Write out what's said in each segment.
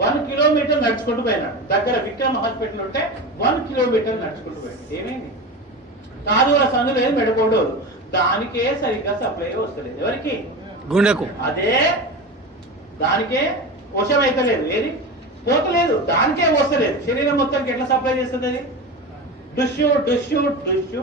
one kilometre నడుచుకుంటూ పోయినాడు దగ్గర విక్రమ్ హాస్పిటల్ ఉంటే వన్ కిలోమీటర్ నడుచుకుంటూ పోయాడు ఏమైంది కాదు ఆ సందులో ఏం మెడకూడదు దానికే సరిగ్గా సప్లై వస్తలేదు ఎవరికి గుండెకు అదే దానికే వశమైతలేదు ఏది పోతలేదు దానికే వస్తలేదు శరీరం మొత్తానికి ఎట్లా సప్లై చేస్తుంది అది డుష్యు డుష్యు డుష్యు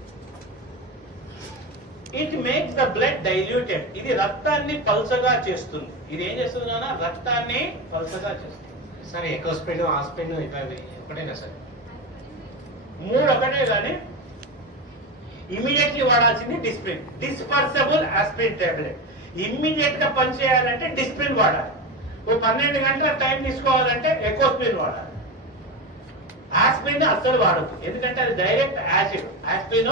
it makes the blood diluted ఇది రక్తాన్ని పల్సగా చేస్తుంది ఇది ఏం చేస్తుంది అన్న రక్తాన్ని పల్సగా చేస్తుంది సరే ఎకోస్పెన్ ఆస్పెన్ ఎప్పుడైనా సరే మూడు ఒకటే కానీ immediately వాడాల్సింది disprin dispersible aspirin tablet immediate గా పనిచేయాలంటే డిస్ప్లిన్ వాడాలి ఓ పన్నెండు గంటల టైం తీసుకోవాలంటే ఎకోస్పిన్ వాడాలి ఆస్పిరిన్ అస్సలు వాడద్దు ఎందుకంటే అది డైరెక్ట్ యాసిడ్ ఆస్పిరిన్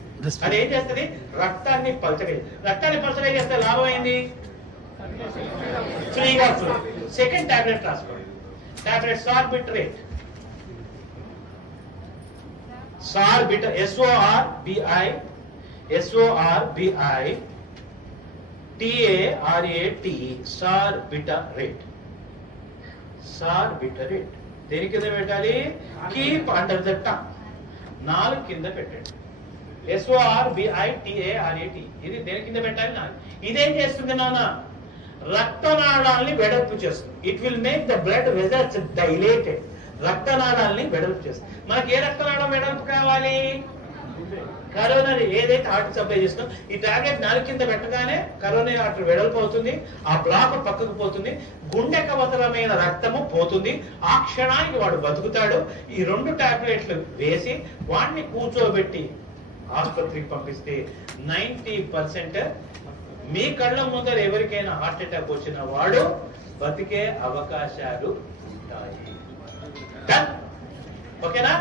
అది ఏం చేస్తుంది రక్తాన్ని పల్చడి రక్తాన్ని పల్చడి చేస్తే లాభం అయింది ఫ్రీగా సెకండ్ టాబ్లెట్ రాసుకోండి tablet sir sir సార్బిట S O R B I S O R B I sir sorbitrate rate దేని కింద పెట్టాలి కీప్ అండర్ ద టంగ్ నాలుగు కింద పెట్టండి ఎస్ఓఆర్బిఐటిఏఆర్ఏటి ఇది దేని కింద పెట్టాలి నాన్న ఇదేం చేస్తుంది నాన్న రక్తనాళాల్ని వెడల్పు చేస్తుంది it will make the blood results dilated రక్తనాళాల్ని వెడల్పు చేస్తుంది మనకి ఏ రక్తనాళం వెడల్పు కావాలి కరోనా ఏదైతే హార్ట్ సప్లై చేస్తుందో ఈ టార్గెట్ నాలుగు కింద పెట్టగానే కరోనా హార్ట్ వెడల్పు అవుతుంది ఆ బ్లాక్ పక్కకు పోతుంది గుండె కవతలమైన రక్తము పోతుంది ఆ క్షణానికి వాడు బతుకుతాడు ఈ రెండు టాబ్లెట్లు వేసి వాడిని కూర్చోబెట్టి ఆసుపత్రికి పంపిస్తే నైంటీ పర్సెంట్ మీ కళ్ళ ముందర ఎవరికైనా హార్ట్ అటాక్ వచ్చిన వాడు బతికే అవకాశాలు ఉంటాయి ఓకేనా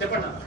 చెప్పండి